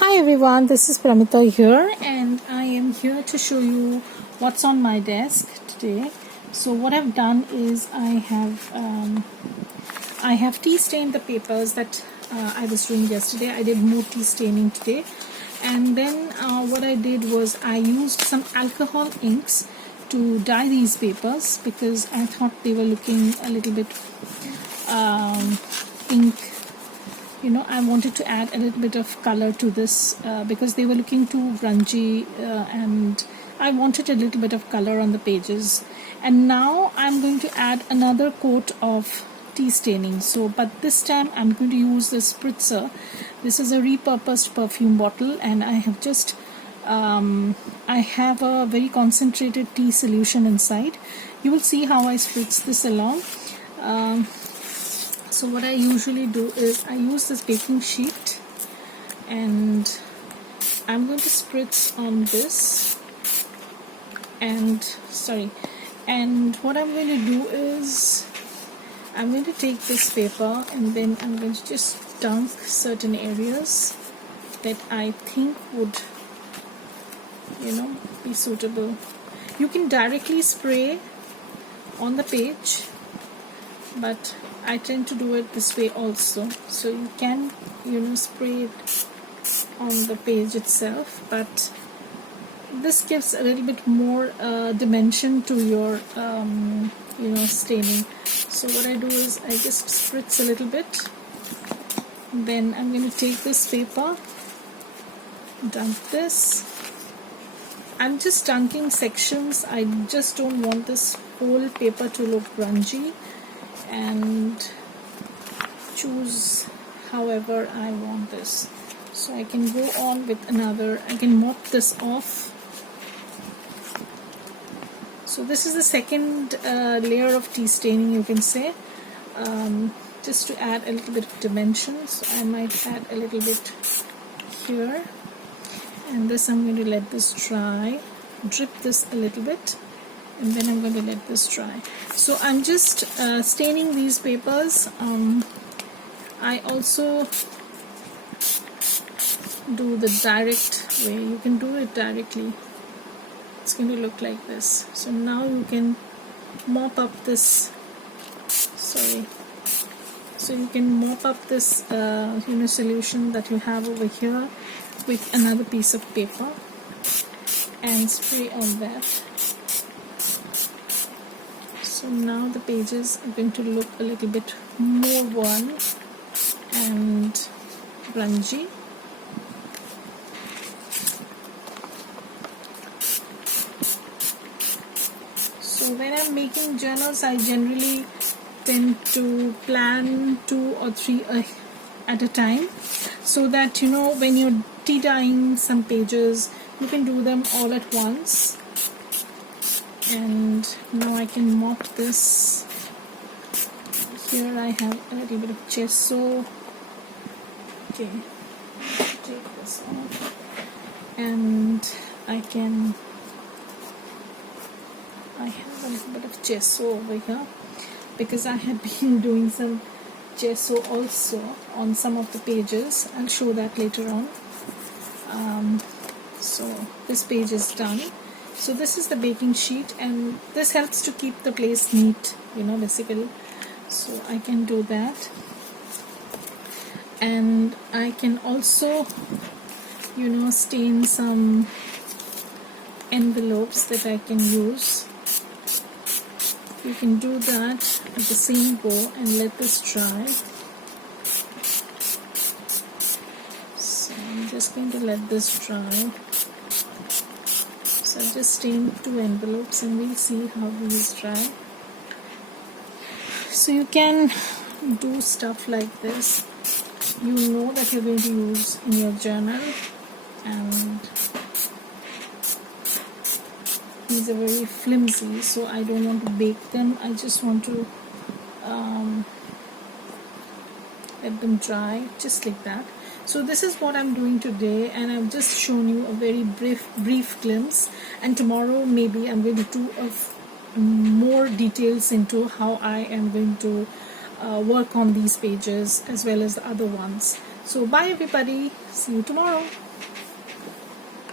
Hi everyone, this is Pramita here and I am here to show you what's on my desk today. So what I've done is I have tea stained the papers that I was doing yesterday. I did more tea staining today, and then what I did was I used some alcohol inks to dye these papers because I thought they were looking a little bit pink. I wanted to add a little bit of color to this because they were looking too grungy, and I wanted a little bit of color on the pages. And now I'm going to add another coat of tea staining. But this time I'm going to use the spritzer. This is a repurposed perfume bottle, and I have just I have a very concentrated tea solution inside. You will see how I spritz this along. So what I usually do is I use this baking sheet and I'm going to spritz on this, and what I'm going to do is I'm going to take this paper and then I'm going to just dunk certain areas that I think would be suitable. You can directly spray on the page, but I tend to do it this way also. So you can spray it on the page itself, but this gives a little bit more dimension to your staining. So what I do is I just spritz a little bit, then I'm going to take this paper, dunk this. I'm just dunking sections. I just don't want this whole paper to look grungy, and choose however I want this. So I can go on with another. I can mop this off. So this is the second layer of tea staining, you can say, just to add a little bit of dimension. So I might add a little bit here, and this I'm going to let this dry, drip this a little bit, and then I'm going to let this dry. So I'm just staining these papers. I also do the direct way. You can do it directly. It's going to look like this. So now you can mop up this. So you can mop up this solution that you have over here with another piece of paper and spray on that. So now the pages are going to look a little bit more worn and grungy. So when I'm making journals, I generally tend to plan 2 or 3 at a time, so that when you're tea dyeing some pages, you can do them all at once. And now I can mop this. Here I have a little bit of gesso. Okay, take this off, and I have a little bit of gesso over here because I have been doing some gesso also on some of the pages. I'll show that later on. So this page is done. So this is the baking sheet, and this helps to keep the place neat, basically. So I can do that, and I can also stain some envelopes that I can use. You can do that at the same go and let this dry. So I'm just going to let this dry. So I'll just stain 2 envelopes and we'll see how these dry. So you can do stuff like this. You know that you're going to use in your journal, and these are very flimsy, so I don't want to bake them. I just want to let them dry just like that. So this is what I'm doing today, and I've just shown you a very brief glimpse, and tomorrow maybe I'm going to do more details into how I am going to work on these pages as well as the other ones. So bye everybody, see you tomorrow.